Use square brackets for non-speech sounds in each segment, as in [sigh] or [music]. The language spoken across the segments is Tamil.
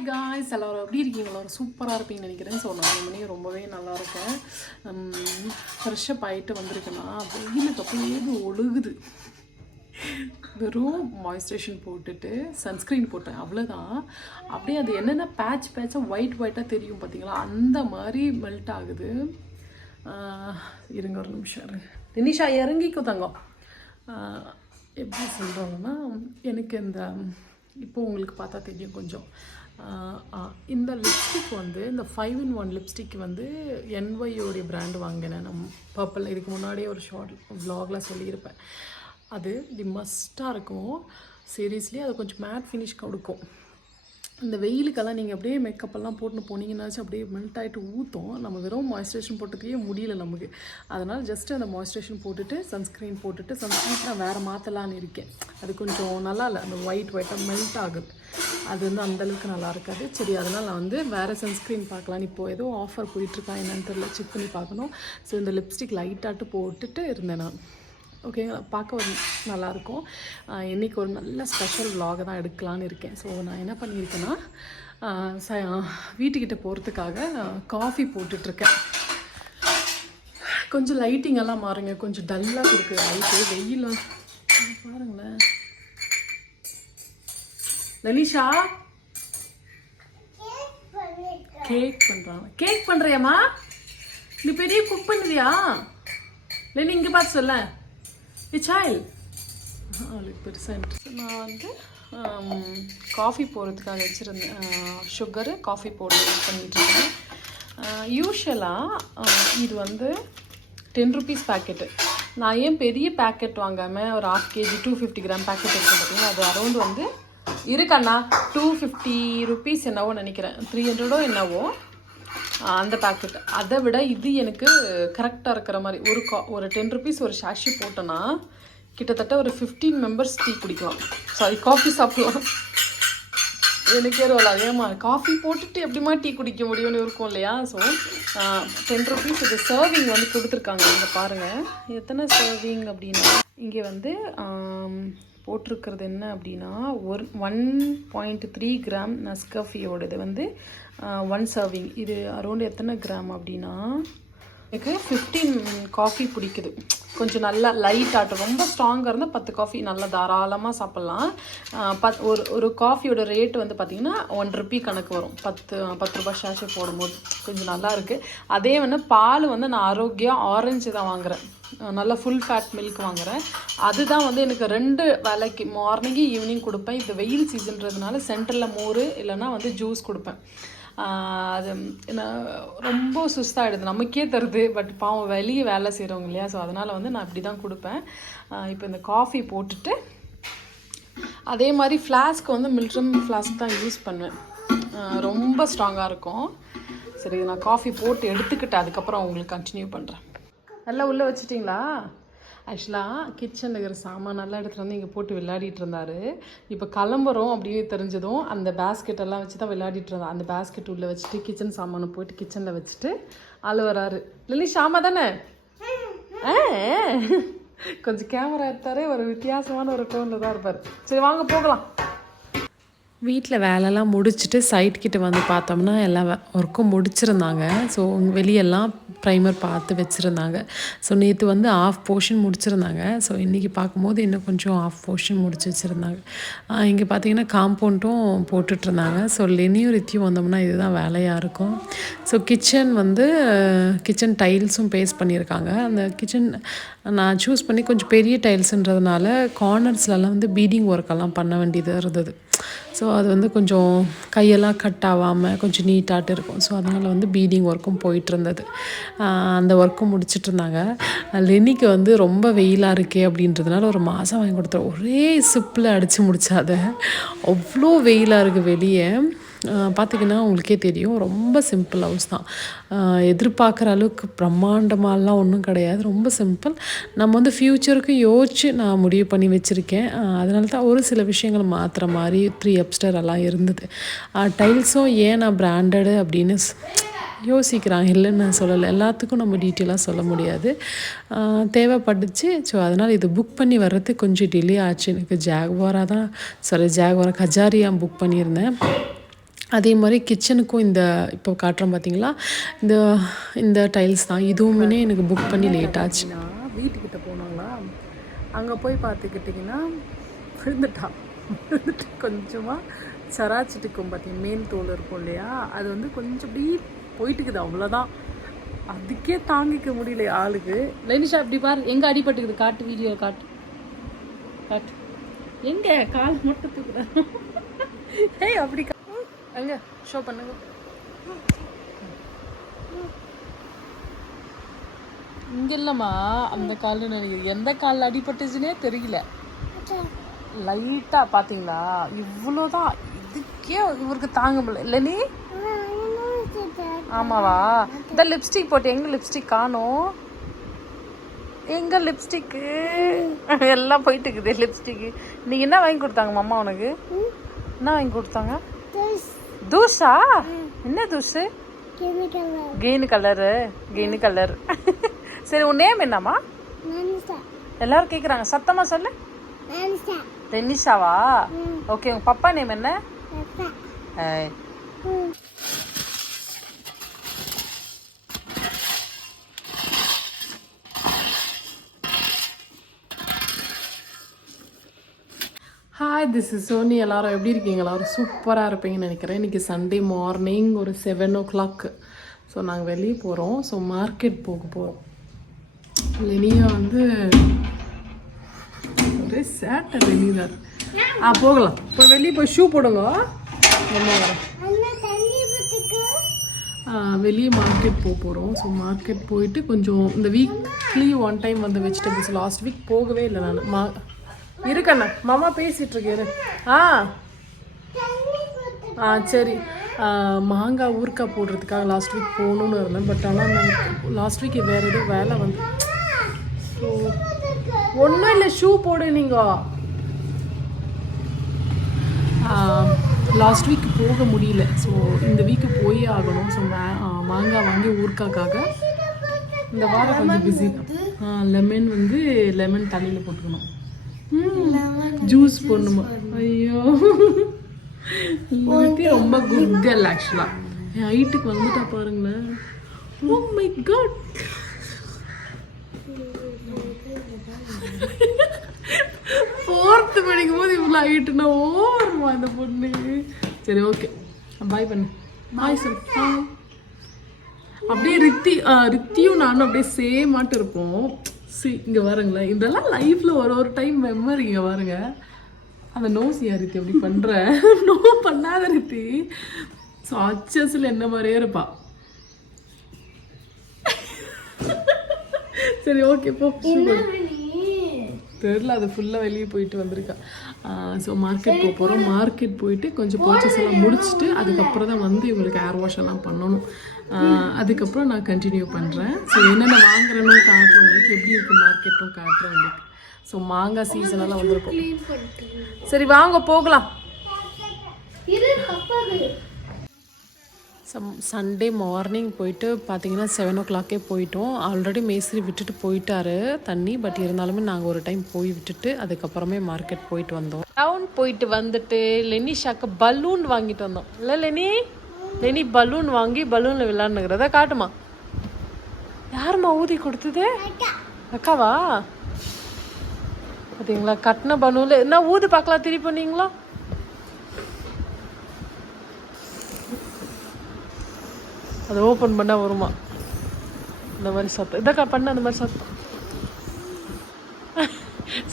ஹாய் காய்ஸ் எல்லோரும் எப்படி இருக்கீங்க? எல்லோரும் சூப்பராக இருப்பீங்கன்னு நினைக்கிறேன் ஸோ நாலு மணி ரொம்பவே நல்லா இருக்கேன். ஃப்ரெஷ்ஷப் ஆகிட்டு வந்திருக்கேன்னா வெயிலுக்கு அப்படியே ஒழுகுது. வெறும் மாய்ஸ்ட்ரேஷன் போட்டுட்டு சன்ஸ்க்ரீன் போட்டேன். அவ்வளோதான் அப்படியே அது என்னென்ன பேட்ச் பேட்சாக ஒயிட் ஒயிட்டாக தெரியும் பார்த்தீங்களா அந்த மாதிரி மெல்ட் ஆகுது. இருங்க ஒரு நிமிஷம் இருங்க. தினிஷா இறங்கிக்கோ தங்கம். எப்படி சொல்கிறாங்கன்னா எனக்கு இந்த இப்போ உங்களுக்கு பார்த்தா தெரியும் கொஞ்சம். இந்த லிப்ஸ்டிக் வந்து இந்த ஃபைவ் இன் ஒன் லிப்ஸ்டிக் வந்து என்ஒய்யோடைய பிராண்ட் வாங்கினேன் நம்ம பர்பிள் இதுக்கு முன்னாடியே ஒரு ஷார்ட் வ்ளாகில் சொல்லியிருப்பேன். அது தி மஸ்ட்டாக இருக்கும். சீரியஸ்லி அது கொஞ்சம் மேட் ஃபினிஷ் கொடுக்கும். இந்த வெயிலுக்கெல்லாம் நீங்கள் அப்படியே மேக்கப்பெல்லாம் போட்டுன்னு போனீங்கன்னாச்சும் அப்படியே மெல்ட் ஆகிட்டு ஊற்றும் நம்ம வெறும் மாய்ஸ்சரைசேஷன் போட்டுக்கவே முடியல நமக்கு. அதனால் ஜஸ்ட் அந்த மாய்ஸ்சரைசேஷன் போட்டுட்டு சன்ஸ்க்ரீன் போட்டுட்டு சன்ஸ்க்ரீன் நான் வேறு மாற்றலான்னு இருக்கேன். அது கொஞ்சம் நல்லா இல்லை அந்த ஒயிட் ஒயிட்டாக மெல்ட் ஆகுது. அது வந்து அந்தளவுக்கு நல்லா இருக்காது. சரி அதனால் நான் வந்து வேறு சன்ஸ்க்ரீன் பார்க்கலாம். இப்போது ஏதோ ஆஃபர் போயிட்டுருக்கா என்னன்னு தெரியல செக் பண்ணி பார்க்கணும். ஸோ இந்த லிப்ஸ்டிக் லைட்டாட்டு போட்டுட்டு இருந்தேன் நான். ஓகேங்களா பார்க்க ஒரு நல்லாயிருக்கும். இன்றைக்கி ஒரு நல்ல ஸ்பெஷல் விலாகை தான் எடுக்கலான்னு இருக்கேன். ஸோ நான் என்ன பண்ணியிருக்கேன்னா ச வீட்டுக்கிட்ட போகிறதுக்காக காஃபி போட்டுட்ருக்கேன். கொஞ்சம் லைட்டிங் எல்லாம் மாறுங்க. கொஞ்சம் டல்லாக இருக்குது லைட்டு வெயில் பாருங்களேன். லலிஷா கேக் பண்ணுறாங்க கேக் பண்ணுறியாம்மா நீ பெரிய குக் பண்ணுறியா இல்லை நீ இங்கே பார்த்து சொல்லேன். ஏ சாயல் அவளுக்கு பெருசாக இன்ட்ரெஸ்ட் நான் வந்து காஃபி போடுறதுக்காக வச்சுருந்தேன். சுகரு காஃபி போட்டு யூஸ் பண்ணிகிட்ருக்கேன் யூஷுவலாக இது வந்து டென் ருபீஸ் பேக்கெட்டு நான் ஏன் பெரிய பேக்கெட் வாங்காமல் ஒரு half KG two fifty gram packet இருக்குது பார்த்தீங்கன்னா அது அரௌண்ட் வந்து இருக்கண்ணா டூ ஃபிஃப்டி ருபீஸ் என்னவோ நினைக்கிறேன். த்ரீ ஹண்ட்ரடோ என்னவோ. அந்த பேக்கெட் அதை விட இது எனக்கு கரெக்டாக இருக்கிற மாதிரி. ஒரு கா ஒரு டென் ருபீஸ் ஒரு ஷாஷி போட்டோன்னா கிட்டத்தட்ட ஒரு ஃபிஃப்டீன் மெம்பர்ஸ் டீ குடிக்கலாம். சாரி காஃபி சாப்பிடலாம். எனக்கே ஒரு அதேமா காஃபி போட்டுட்டு எப்படிமா டீ குடிக்க முடியும்னு இருக்கும் இல்லையா? ஸோ டென் ருபீஸ் இது சர்விங் வந்து கொடுத்துருக்காங்க. இங்கே பாருங்கள் எத்தனை சர்விங் அப்படின்னா இங்கே வந்து போட்டிருக்கிறது என்ன அப்படின்னா ஒரு ஒன் பாயிண்ட் த்ரீ கிராம் நஸ்கஃபியோடது வந்து ஒன் சர்விங் இது அரௌண்ட் எத்தனை கிராம் அப்படின்னா எனக்கு ஃபிஃப்டீன் காஃபி பிடிக்குது. கொஞ்சம் நல்லா லைட் ஆட்டும் ரொம்ப ஸ்ட்ராங்காக இருந்தால் பத்து காஃபி நல்லா தாராளமாக சாப்பிட்லாம். பத் ஒரு ஒரு காஃபியோட ரேட் வந்து பார்த்திங்கன்னா ஒன் ருபி கணக்கு வரும். பத்து பத்து ரூபாய் ஷாஷே போடும்போது. கொஞ்சம் நல்லா இருக்குது அதே வந்து பால் வந்து நான் ஆரோக்கியா ஆரஞ்சு தான் வாங்குறேன். நல்லா ஃபுல் ஃபேட் மில்க் வாங்குகிறேன் அதுதான் வந்து எனக்கு ரெண்டு வேலைக்கு மார்னிங்கு ஈவினிங் கொடுப்பேன். இது வெயில் சீசன்றதுனால சென்டரில் மோர் இல்லைன்னா வந்து ஜூஸ் கொடுப்பேன். அது என்ன ரொம்ப சுஸ்தாகிடுது நமக்கே தருது. பட் பாவம் வெளியே வேலை செய்கிறவங்க இல்லையா? ஸோ அதனால் வந்து நான் இப்படி தான் கொடுப்பேன் இப்போ இந்த காஃபி போட்டுட்டு அதே மாதிரி ஃப்ளாஸ்க் வந்து மில்ட்ரம் ஃப்ளாஸ்க் தான் யூஸ் பண்ணுவேன். ரொம்ப ஸ்ட்ராங்காக இருக்கும். சரி நான் காஃபி போட்டு எடுத்துக்கிட்டேன் அதுக்கப்புறம் உங்களுக்கு கண்டினியூ பண்ணுறேன் நல்லா உள்ளே வச்சுட்டிங்களா? ஆக்சுவலாக கிச்சனில் இருக்கிற சாமான் நல்ல இடத்துல வந்து இங்கே போட்டு விளையாடிட்டு இருந்தார். இப்போ கிளம்புறோம் அப்படின்னு தெரிஞ்சதும் அந்த பேஸ்கெட் எல்லாம் வச்சு தான் விளையாடிட்டு இருந்தோம் அந்த பேஸ்கெட் உள்ளே வச்சுட்டு கிச்சன் சாமானை போயிட்டு கிச்சனில் வச்சுட்டு ஆள் வராரு லில்லி ஷாமா தானே? ஆ கொஞ்சம் கேமரா எடுத்தாரே ஒரு வித்தியாசமான ஒரு டோனில் தான் இருப்பார். சரி வாங்க போகலாம். வீட்டில் வேலைலாம் முடிச்சுட்டு சைட் கிட்ட வந்து பார்த்தோம்னா எல்லா ஒர்க்கும் முடிச்சிருந்தாங்க. ஸோ வெளியெல்லாம் ப்ரைமர் பார்த்து வச்சுருந்தாங்க. ஸோ நேற்று வந்து ஆஃப் போர்ஷன் முடிச்சிருந்தாங்க. ஸோ இன்றைக்கி பார்க்கும்போது இன்னும் கொஞ்சம் ஆஃப் போர்ஷன் முடிச்சு வச்சுருந்தாங்க. இங்கே பார்த்தீங்கன்னா காம்பவுண்டும் போட்டுட்ருந்தாங்க. ஸோ லெனியும் ரித்தியும் வந்தோம்னா இதுதான் வேலையாக இருக்கும். ஸோ கிச்சன் வந்து கிச்சன் டைல்ஸும் பேஸ்ட் பண்ணியிருக்காங்க. அந்த கிச்சன் நான் சூஸ் பண்ணி கொஞ்சம் பெரிய டைல்ஸுன்றதுனால கார்னர்ஸ்லலாம் வந்து பீடிங் ஒர்க்கெல்லாம் பண்ண வேண்டியதாக இருந்தது. ஸோ அது வந்து கொஞ்சம் கையெல்லாம் கட் ஆகாமல் கொஞ்சம் நீட்டாட்டு இருக்கும். ஸோ அதனால் வந்து பீடிங் ஒர்க்கும் போயிட்டு இருந்தது. அந்த ஒர்க்கும் முடிச்சுட்டு இருந்தாங்க. லெனிக்கு வந்து ரொம்ப வெயிலாக இருக்கே அப்படின்றதுனால ஒரு மாதம் வாங்கி கொடுத்தேன். ஒரே சிப்பில் அடித்து முடிச்சாத அவ்வளோ வெயிலாக இருக்குது வெளியே. பார்த்திங்கன்னா உங்களுக்கே தெரியும் ரொம்ப சிம்பிள் ஹவுஸ் தான். எதிர்பார்க்குற அளவுக்கு பிரம்மாண்டமாலாம் ஒன்றும் கிடையாது. ரொம்ப சிம்பிள் நம்ம வந்து ஃப்யூச்சருக்கு யோசித்து நான் முடிவு பண்ணி வச்சுருக்கேன். அதனால தான் ஒரு சில விஷயங்கள் மாற்றுற மாதிரி த்ரீ அப்ஸ்டர் எல்லாம் இருந்தது. டைல்ஸும் ஏன் நான் பிராண்டடு அப்படின்னு யோசிக்கிறாங்க. இல்லைன்னு நான் சொல்லலை. எல்லாத்துக்கும் நம்ம டீட்டெயிலாக சொல்ல முடியாது. தேவைப்பட்டுச்சு. ஸோ அதனால் இது புக் பண்ணி வர்றதுக்கு கொஞ்சம் டிலே ஆச்சு. எனக்கு ஜாகுவாராக தான் சாரி ஜாகுவாரா கஜாரியா புக் பண்ணியிருந்தேன். அதே மாதிரி கிச்சனுக்கும் இந்த இப்போ காட்டுறோம் பார்த்தீங்களா இந்த இந்த டைல்ஸ் தான். இதுவுமே எனக்கு புக் பண்ணி லேட் ஆச்சு. வீட்டுக்கிட்ட போனாங்களா அங்கே போய் பார்த்துக்கிட்டிங்கன்னா விழுந்துட்டா. விழுந்துட்டு கொஞ்சமாக சராச்சிட்டுக்கும் பார்த்தீங்க மேல் தோல் இருக்கும் இல்லையா? அது வந்து கொஞ்சம் அப்படி போயிட்டுக்குது அவ்வளோதான் அதுக்கே தாங்கிக்க முடியல ஆளுக்கு. லைனிஷா இப்படி பாரு. எங்கே அடிபட்டுக்குது? காட்டு வீடியோ காட்டு. காட்டு. எங்கே? கால் மட்டும் தூக்குறேன் [laughs] ஏய் அப்படி கா- எங்க ஷோ பண்ணுங்க. இங்க இல்லம்மா அந்த கால்னு நினைக்கிறேன். எந்த காலில் அடிபட்டுச்சுன்னே தெரியல. லைட்டா பாத்தீங்களா? இவ்வளோதான் இதுக்கே இவருக்கு தாங்க முடியல. இல்லை நீ? ஆமாவா? இந்த லிப்ஸ்டிக் போட்டு எங்க லிப்ஸ்டிக் காணோம்? எங்க லிப்ஸ்டிக்கு எல்லாம் போயிட்டு இருக்குது லிப்ஸ்டிக்கு நீங்க என்ன வாங்கி கொடுத்தாங்க மாமா உனக்கு? என்ன வாங்கி கொடுத்தாங்க? தூசா? என்ன தூசு? Gain colour. கெயின் கலர் சரி உன் நேம் என்னம்மா? எல்லாரும் கேக்குறாங்க. சத்தமா சொல்லு. டென்னிஷாவா ஓகே உங்க பப்பா நேம் என்ன? ஹாய் திஸ் இஸ் சோனி எல்லாரும் எப்படி இருக்கீங்க? எல்லாரும் சூப்பராக இருப்பீங்கன்னு நினைக்கிறேன். இன்றைக்கி சண்டே மார்னிங் ஒரு செவன் ஓ கிளாக் ஸோ நாங்கள் வெளியே போகிறோம் ஸோ மார்க்கெட் போக போகிறோம் லெனியா வந்து ஒரே சேட்டை லெனிதார் ஆ போகலாம். இப்போ வெளியே போய் ஷூ போடுங்க. வெளியே மார்க்கெட் போக போகிறோம் ஸோ மார்க்கெட் போயிட்டு கொஞ்சம் இந்த வீக்லி ஒன் டைம் வந்து வெஜிடபிள்ஸ் லாஸ்ட் வீக் போகவே இல்லை நான். மா இருக்கண்ணா. மாமா பேசிட்டு இருக்கேரு ஆ. ஆ சரி. மாங்காய் ஊறுக்காய் போடுறதுக்காக லாஸ்ட் வீக் போகணுன்னு இருந்தேன். பட் ஆனால் நான் லாஸ்ட் வீக் வேறு எதுவும் வேலை வந்து ஸோ ஒன்றும் இல்லை ஷூ போடு நீங்கள் லாஸ்ட் வீக் போக முடியல. ஸோ இந்த வீக்கு போயே ஆகணும். ஸோ மாங்காய் வாங்கி ஊறுக்காக்காக இந்த வாரம் கொஞ்சம் பிஸி லெமன் வந்து லெமன் தண்ணியில் போட்டுக்கணும். ஜூஸ் போடணுமா? ஐயோ. ரொம்ப குட் கேர்ள் ஆக்சுவலாக என் ஹைட்டுக்கு வந்துட்டா பாருங்களேன். ஓ மை காட் ஃபோர்த்து படிக்கும் போது இவ்வளோ ஹைட்டுனா ஓரமா இந்த பொண்ணு. சரி ஓகே பாய் பண்ணு. பாய் சொல் அப்படியே ரித்தி ரித்தியும் நானும் அப்படியே சேம் ஆட்டு இருப்போம் சி இங்கே பாருங்களேன். இதெல்லாம் லைஃப்பில் ஒரு ஒரு டைம் மெமரி இங்கே பாருங்க. அந்த நோஸ் ரித்தி? அப்படி பண்ணுற நோ [laughs] பண்ணாத ரித்தி. ஸோ அச்சஸில் என்ன மாதிரியே இருப்பா. [laughs] சரி ஓகே போ தெரில அது ஃபுல்லாக வெளியே போயிட்டு வந்திருக்கா. ஸோ மார்க்கெட் போக போகிறோம் மார்க்கெட் போயிட்டு கொஞ்சம் பர்ச்சேஸ் எல்லாம் முடிச்சுட்டு அதுக்கப்புறம் தான் வந்து இவங்களுக்கு ஏர் வாஷ் எல்லாம் பண்ணணும். அதுக்கப்புறம் நான் கண்டினியூ பண்ணுறேன் ஸோ என்னென்ன வாங்குறேன்னு காட்டுறவங்களுக்கு எப்படி இருக்குது மார்க்கெட்டும் காட்டுறவங்களுக்கு ஸோ மாங்காய் சீசன் எல்லாம் வந்திருக்கும். சரி வாங்க போகலாம். சம் சண்டே மார்னிங் போயிட்டு பார்த்தீங்கன்னா செவன் ஓ கிளாக்கே போயிட்டோம். ஆல்ரெடி மேஸ்திரி விட்டுட்டு போயிட்டாரு தண்ணி பட் இருந்தாலுமே நாங்கள் ஒரு டைம் போய் விட்டுட்டு அதுக்கப்புறமே மார்க்கெட் போயிட்டு வந்தோம். டவுன் போயிட்டு வந்துட்டு லெனி ஷாக்கு பலூன் வாங்கிட்டு வந்தோம். இல்லை லெனி? லெனி பலூன் வாங்கி பலூனில் விளாண்டுங்கிறத காட்டுமா? யாரும்மா ஊதி கொடுத்தது? அக்காவா? பார்த்தீங்களா கட்டின பலூனில் என்ன ஊதி பார்க்கலாம் திருப்பி பண்ணீங்களா அதை ஓப்பன் பண்ணால் வருமா? இந்த மாதிரி சத்தம் இதக்கா பண்ண அந்த மாதிரி சத்தம்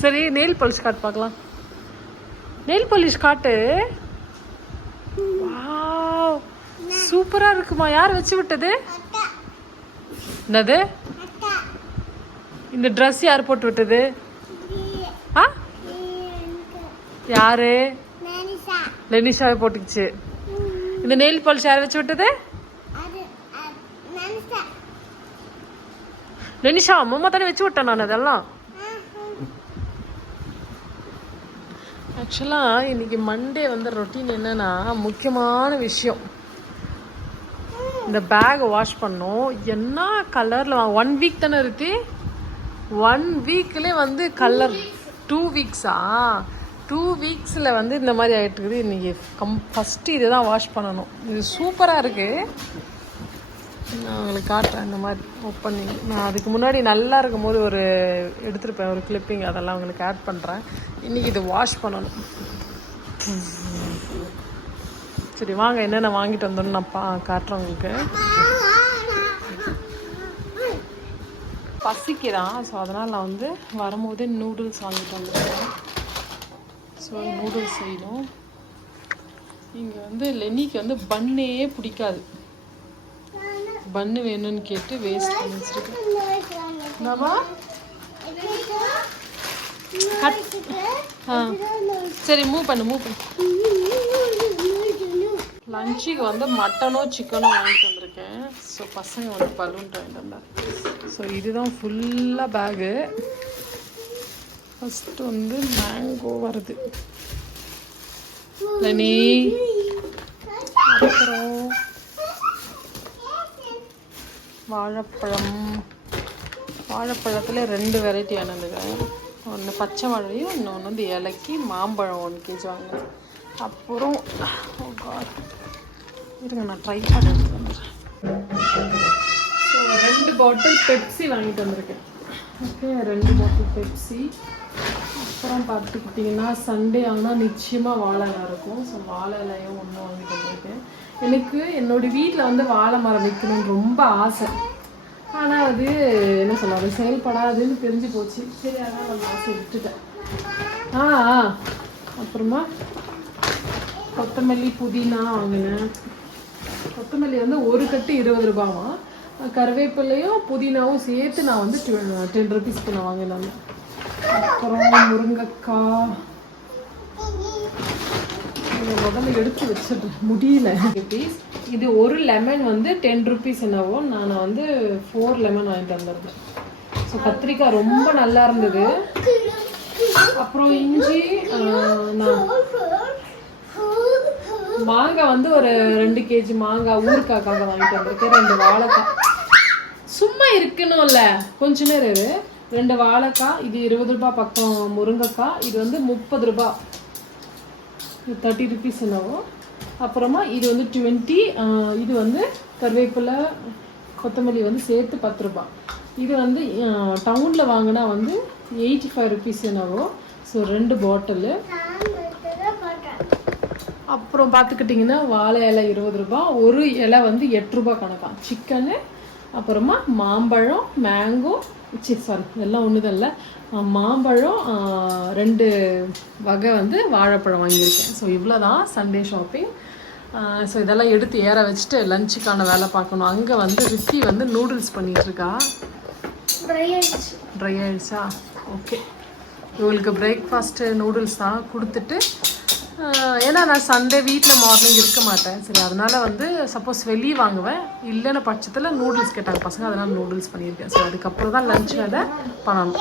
சரி நெயில் பாலிஷ் காட்டு பார்க்கலாம். நெயில் பாலிஷ் காட்டு வாவ் சூப்பரா இருக்குமா? யார் வச்சு விட்டது? என்னது? இந்த ட்ரெஸ் யார் போட்டு விட்டது? ஆ? யாரு? லெனிஷாவே போட்டுக்கிச்சு. இந்த நெயில் பாலிஷ் யார் வச்சு விட்டது? நினிஷா அம்மா தானே வச்சு விட்டேன் நான் அதெல்லாம். ஆக்சுவலாக இன்னைக்கு மண்டே வந்து ரொட்டீன் என்னன்னா முக்கியமான விஷயம். இந்த பேக் வாஷ் பண்ணோம் என்ன கலரில் ஒன் வீக் தானே இருக்கு ஒன் வீக்லேயே வந்து கலர் டூ வீக்ஸா டூ வீக்ஸில் வந்து இந்த மாதிரி ஆகிட்டு இருக்குது. இன்றைக்கி கம் ஃபஸ்ட்டு இதை தான் வாஷ் பண்ணணும். இது சூப்பராக இருக்குது நான் உங்களுக்கு காட்டுறேன் இந்த மாதிரி ஓப்பன் நான் அதுக்கு முன்னாடி நல்லா இருக்கும் போது ஒரு எடுத்துருப்பேன் ஒரு கிளிப்பிங் அதெல்லாம் உங்களுக்கு ஆட் பண்ணுறேன் இன்றைக்கி இது வாஷ் பண்ணணும். சரி வாங்க என்னென்ன வாங்கிட்டு வந்தோன்னு நான் பா காட்டுறேன் உங்களுக்கு. பசிக்கிறான் ஸோ அதனால் நான் வந்து வரும்போதே நூடுல்ஸ் வாங்கிட்டு வந்துருக்கேன் ஸோ நூடுல்ஸ் செய்யணும். இங்கே வந்து லெனிக்கு வந்து பன்னே பிடிக்காது. பன்னு வேணும்னு கேட்டு வேஸ்ட் பண்ணி சரி மூவ் பண்ணு மூவ் பண்ணு. லஞ்சுக்கு வந்து மட்டனோ சிக்கனோ வாங்கிட்டு வந்திருக்கேன். ஸோ பசங்க வந்து பலூன் வாங்கிட்டு வந்தேன் ஸோ இதுதான் ஃபுல்லாக பேகு ஃபஸ்ட்டு வந்து மேங்கோ வருது. லனி அப்புறம் வாழைப்பழம். வாழைப்பழத்தில் ரெண்டு வெரைட்டி ஆனதுங்க ஒன்று பச்சை வாழையும் இன்னொன்று வந்து இலக்கி மாம்பழம் ஒன் கேஜி வாங்கினேன். அப்புறம் oh இருங்க நான் ட்ரை பண்ணி எடுத்துட்டு வந்துடுறேன் ரெண்டு பாட்டில் பெப்சி வாங்கிட்டு வந்திருக்கேன். ஓகே ரெண்டு பாட்டில் பெப்சி அப்புறம் பார்த்துக்கிட்டிங்கன்னா சண்டே ஆனால் நிச்சயமாக வாழை இலை இருக்கும். ஸோ வாழை இலையும் ஒன்று வாங்கிட்டு வந்திருக்கேன். எனக்கு என்னோட வீட்டில் வந்து வாழை மரம் வைக்கணும்னு ரொம்ப ஆசை. ஆனால் அது என்ன சொல்ல அது செயல்படாதுன்னு தெரிஞ்சு போச்சு. சரி அதான் நான் ஆசை விட்டுட்டேன். ஆ அப்புறமா கொத்தமல்லி புதினா வாங்கினேன். கொத்தமல்லி வந்து ஒரு கட்டு இருபது ரூபாவாம் கருவேப்பிலையும் புதினாவும் சேர்த்து நான் வந்து டென் ருபீஸ்க்கு நான் வாங்கினேன். அப்புறம் முருங்கைக்காய் முதல்ல எடுத்து வச்சிடுறேன். முடியல. ருபீஸ் இது ஒரு லெமன் வந்து டென் ருபீஸ் என்னவோ நான் வந்து ஃபோர் லெமன் வாங்கிட்டு வந்திருந்தேன் ஸோ கத்திரிக்காய் ரொம்ப நல்லா இருந்தது. அப்புறம் இஞ்சி நான் மாங்காய் வந்து ஒரு ரெண்டு கேஜி மாங்காய் ஊறுக்காய்க்காக வாங்கிட்டு வந்திருக்கேன். ரெண்டு வாழைக்காய். சும்மா இருக்கணும்ல. கொஞ்ச நேரம் இரு. ரெண்டு வாழைக்காய் இது இருபது ரூபாய் பக்கம் முருங்கைக்காய் இது வந்து முப்பது ரூபாய். தேர்ட்டி ருபீஸ் என்னவோ. அப்புறமா இது வந்து டுவெண்ட்டி இது வந்து கருவேப்பிலை கொத்தமல்லி வந்து சேர்த்து பத்து ரூபா இது வந்து டவுனில் வாங்கினா வந்து எயிட்டி ஃபைவ் ருபீஸ் என்னவோ. ஸோ ரெண்டு பாட்டிலு அப்புறம் பார்த்துக்கிட்டிங்கன்னா வாழை இலை இருபது ரூபாய். ஒரு இலை வந்து எட்டு ரூபா கணக்காம் சிக்கனு அப்புறமா மாம்பழம் மேங்கோ சி சாரி எல்லாம் ஒன்றுதான் இல்லை மாம்பழம் ரெண்டு வகை வந்து வாழைப்பழம் வாங்கியிருக்கேன். ஸோ இவ்வளோ தான் சண்டே ஷாப்பிங் ஸோ இதெல்லாம் எடுத்து ஏற வச்சுட்டு லஞ்சுக்கான வேலை பார்க்கணும். அங்கே வந்து ரித்தி வந்து நூடுல்ஸ் பண்ணிகிட்ருக்கா ட்ரை ஆயிடுச்சா. ஓகே இவங்களுக்கு பிரேக்ஃபாஸ்ட்டு நூடுல்ஸ் தான் கொடுத்துட்டு ஏன்னா நான் சண்டே வீட்டில் மார்னிங் இருக்க மாட்டேன். சரி அதனால வந்து சப்போஸ் வெளியே வாங்குவேன். இல்லைன்னு பட்சத்தில் நூடுல்ஸ் கேட்டாங்க பசங்க அதனால் நூடுல்ஸ் பண்ணியிருக்கேன். ஸோ அதுக்கப்புறம் தான் லஞ்ச் வேலை பண்ணணும்.